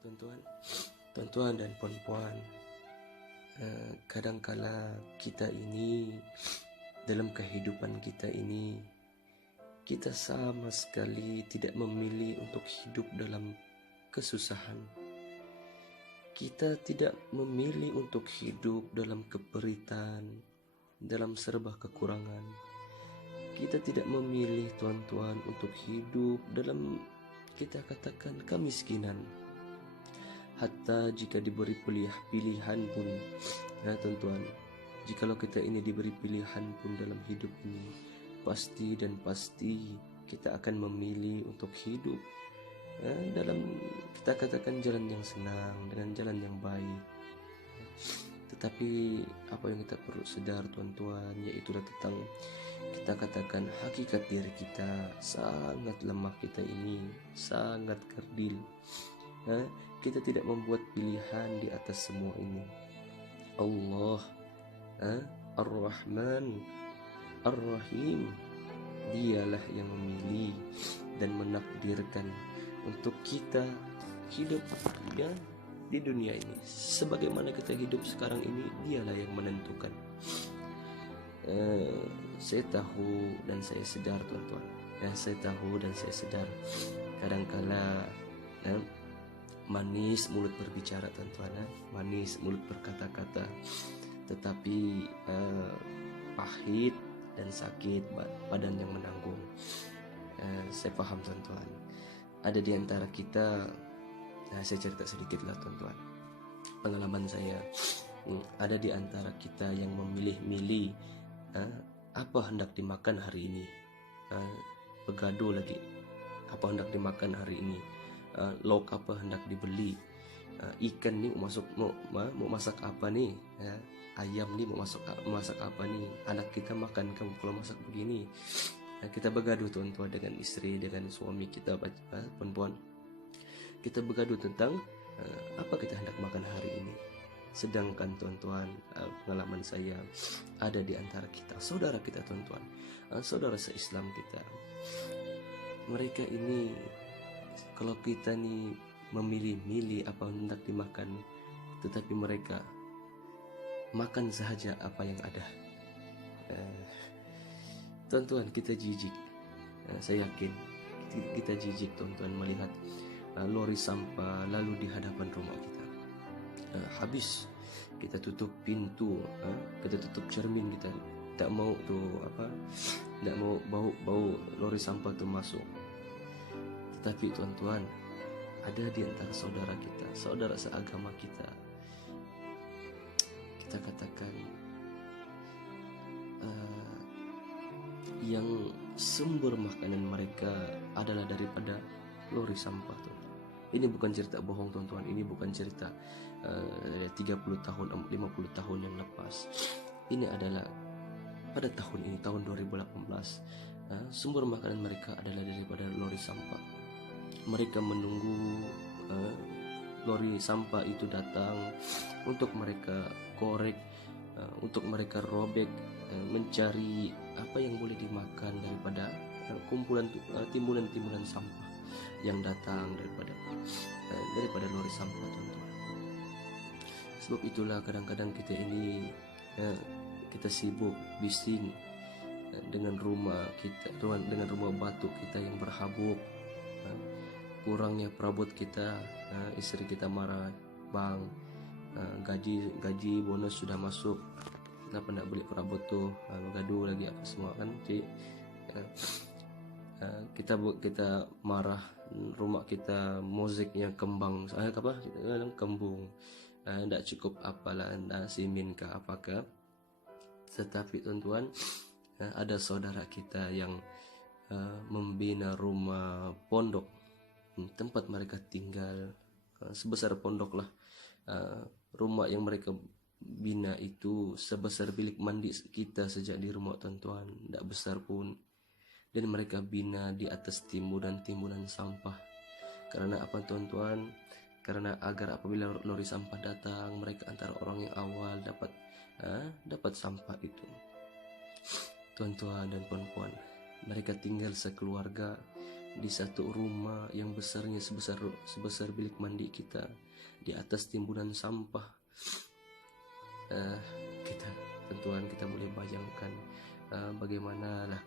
Tuan-tuan, tuan-tuan dan puan-puan, kadangkala kita ini dalam kehidupan kita ini, kita sama sekali tidak memilih untuk hidup dalam kesusahan. Kita tidak memilih untuk hidup dalam keperitan, dalam serba kekurangan. Kita tidak memilih, tuan-tuan, untuk hidup dalam, kita katakan, kemiskinan. Hatta jika diberi pilihan pun, ya tuan-tuan, jikalau kita ini diberi pilihan pun dalam hidup ini, pasti dan pasti kita akan memilih untuk hidup dalam, kita katakan, jalan yang senang, dengan jalan yang baik. Tetapi apa yang kita perlu sadar, tuan-tuan, yaitu tentang, kita katakan, hakikat diri kita sangat lemah. Kita ini sangat kerdil. Kita tidak membuat pilihan di atas semua ini. Allah Ar-Rahman Ar-Rahim, dialah yang memilih dan menakdirkan untuk kita hidup di dunia ini. Sebagaimana kita hidup sekarang ini, dialah yang menentukan. Saya tahu dan saya sadar, tuan-tuan, saya tahu dan saya sadar, kadangkala manis mulut berbicara, tuan-tuan, manis mulut berkata-kata, tetapi pahit dan sakit badan yang menanggung. Saya paham, tuan-tuan. Ada di antara kita, saya cerita sedikit lah, tuan-tuan, pengalaman saya. Ada di antara kita yang memilih-milih apa hendak dimakan hari ini. Begaduh lagi, apa hendak dimakan hari ini, lauk apa hendak dibeli, ikan nih mau masak apa nih, ayam nih mau masak apa nih, anak kita makan kamu kalau masak begini. Kita begaduh, tuan-tuan, dengan istri, dengan suami kita, perempuan. Kita begaduh tentang apa kita hendak makan hari ini. Sedangkan, tuan-tuan, pengalaman saya, ada di antara kita, saudara kita, tuan-tuan, saudara se-Islam kita, mereka ini, kalau kita nih memilih-milih apa hendak dimakan, tetapi mereka makan sahaja apa yang ada. Tuan-tuan, kita jijik. Saya yakin kita jijik, tuan-tuan, melihat lori sampah lalu di hadapan rumah kita. Habis kita tutup pintu, kita tutup cermin, kita tak mau tidak mau bau lori sampah itu masuk. Tetapi, tuan-tuan, ada di antara saudara kita, saudara seagama kita, kita katakan, yang sumber makanan mereka adalah daripada lori sampah, tuan-tuan. Ini bukan cerita bohong, tuan-tuan. Ini bukan cerita 30 tahun, 50 tahun yang lepas. Ini adalah pada tahun ini, tahun 2018. Sumber makanan mereka adalah daripada lori sampah. Mereka menunggu lori sampah itu datang untuk mereka korek, untuk mereka robek, mencari apa yang boleh dimakan daripada kumpulan timbulan sampah yang datang daripada lori sampah, tuan-tuan. Sebab itulah kadang-kadang kita ini kita sibuk bising dengan rumah kita, dengan rumah batu kita yang berhabuk, kurangnya perabot kita. Istri kita marah, bang, gaji bonus sudah masuk, kenapa nak beli perabot tuh, gaduh lagi apa semua kan, cik. Kita marah, rumah kita musiknya kembang, kembung, tidak cukup apalah, simin kah apakah. Tetapi, tuan-tuan, ada saudara kita yang membina rumah pondok, tempat mereka tinggal, sebesar pondok lah. Rumah yang mereka bina itu sebesar bilik mandi kita sejak di rumah, tuan-tuan, tidak besar pun. Dan mereka bina di atas timbunan sampah. Karena apa, tuan-tuan? Karena agar apabila lori sampah datang, mereka antara orang yang awal dapat sampah itu. Tuan-tuan dan puan-puan, mereka tinggal sekeluarga di satu rumah yang besarnya sebesar bilik mandi kita, di atas timbunan sampah. Kita tentuan kita boleh bayangkan bagaimana lah